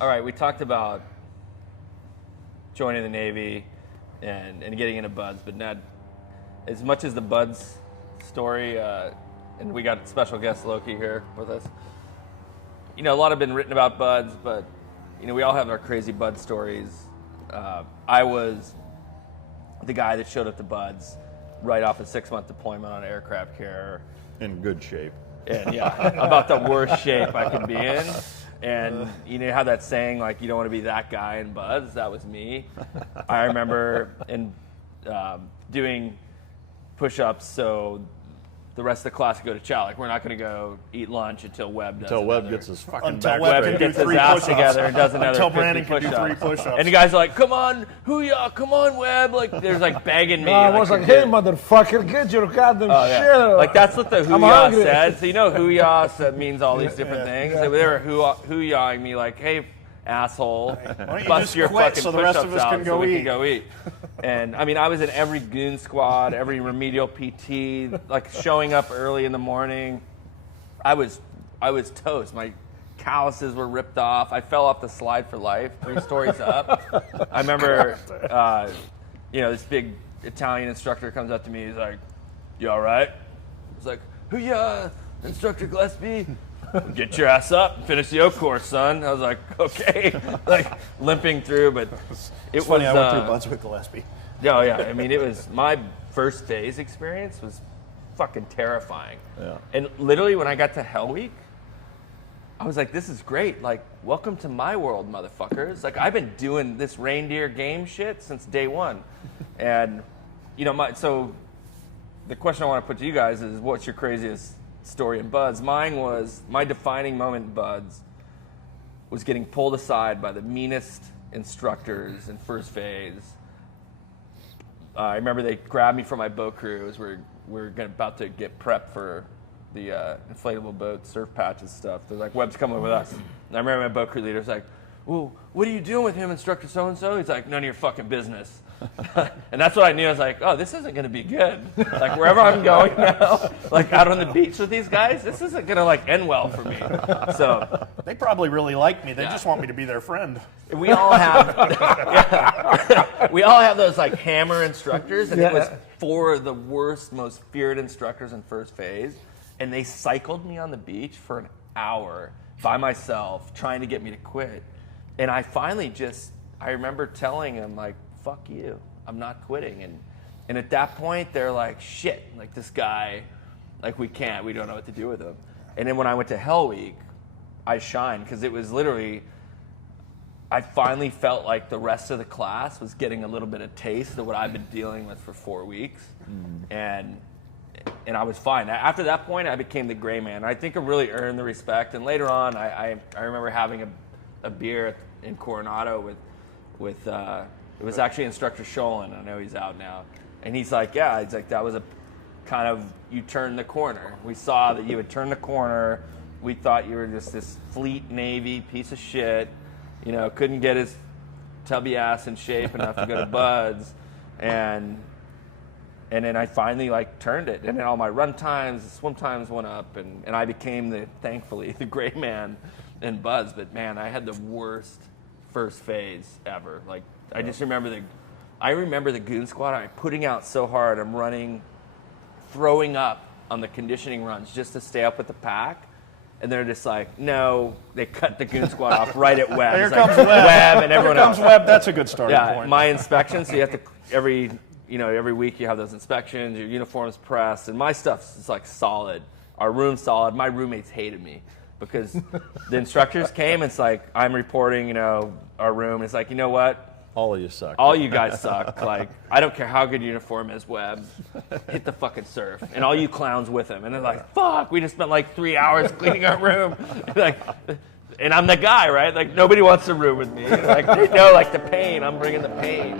All right, we talked about joining the Navy and getting into buds, but not as much as the buds story, and we got special guest Loki here with us. You know, a lot have been written about buds, but, you know, we all have our crazy bud stories. I was the guy that showed up to buds right off a 6-month deployment on aircraft carrier. In good shape. And yeah, about the worst shape I could be in. And you know how that saying, like, you don't want to be that guy in buds? That was me. I remember doing push-ups so the rest of the class could go to chow. Like, we're not going to go eat lunch until Webb does Until Webb gets his fucking back. Webb gets his ass together and does another Until 50 Brandon can do 3 push-ups. And the guys are like, come on, hoo-yah, come on, Webb. Like, there's like begging me. I was like, hey, motherfucker, get your goddamn shit. Like, that's what the hoo-yah said. So you know hoo-yah means all these different things. They were hoo-yahing me like, hey, asshole, bust your fucking so the rest of push-ups us out can so we eat. can go eat. And I mean, I was in every goon squad, every remedial PT, like showing up early in the morning. I was toast. My calluses were ripped off. I fell off the slide for life, 3 stories up. I remember, you know, this big Italian instructor comes up to me. He's like, "You all right?" I was like, "Hoo-yah, Instructor Gillespie. Get your ass up and finish the O course, son." I was like, okay, like limping through, but it was funny. I went through buds with Gillespie. Oh yeah, I mean, it was my first phase experience was fucking terrifying. Yeah. And literally when I got to Hell Week, I was like, this is great. Like, welcome to my world, motherfuckers. Like, I've been doing this reindeer game shit since day one. And, you know, so the question I want to put to you guys is, what's your craziest story in buds? Mine was, my defining moment in buds was getting pulled aside by the meanest instructors in first phase. I remember they grabbed me from my boat crew as we're about to get prepped for the inflatable boat surf patches stuff. They're like, Webb's coming with us. And I remember my boat crew leader's like, well, what are you doing with him, Instructor so-and-so? He's like, none of your fucking business. And that's what I knew. I was like, oh, this isn't going to be good. Like, wherever I'm going now, like out on the beach with these guys, this isn't going to like end well for me. So They probably really like me. They just want me to be their friend. we all have, we all have those like hammer instructors, and it was 4 of the worst, most feared instructors in first phase, and they cycled me on the beach for an hour by myself, trying to get me to quit. And I finally I remember telling him, like, fuck you, I'm not quitting. And at that point, they're like, shit, like this guy, like we don't know what to do with him. And then when I went to Hell Week, I shined, because it was literally, I finally felt like the rest of the class was getting a little bit of taste of what I've been dealing with for 4 weeks. And I was fine. After that point, I became the gray man. I think I really earned the respect. And later on, I remember having a beer in Coronado with it was actually Instructor Sholin. I know he's out now. And he's like, yeah, he's like, that was a kind of, you turned the corner. We saw that you had turned the corner. We thought you were just this fleet Navy piece of shit, you know, couldn't get his tubby ass in shape enough to go to buds. And then I finally like turned it. And then all my run times, swim times went up, and I became thankfully the gray man in buds. But man, I had the worst first phase ever. Like, I just remember the goon squad. I'm putting out so hard. I'm running, throwing up on the conditioning runs just to stay up with the pack. And they're just like, no, they cut the goon squad off right at Webb. Here It's comes like, Webb. And everyone Here comes else. Webb. That's a good starting point. My inspection, so you have to, every week you have those inspections, your uniform's pressed, and my stuff's like solid. Our room's solid. My roommates hated me because the instructors came, and it's like, I'm reporting, you know, our room, and it's like, you know what? All of you suck. All you guys suck. Like, I don't care how good your uniform is, Webb. Hit the fucking surf. And all you clowns with him. And they're like, fuck, we just spent like 3 hours cleaning our room. Like, and I'm the guy, right? Like, nobody wants to room with me. Like, they know, like, the pain. I'm bringing the pain.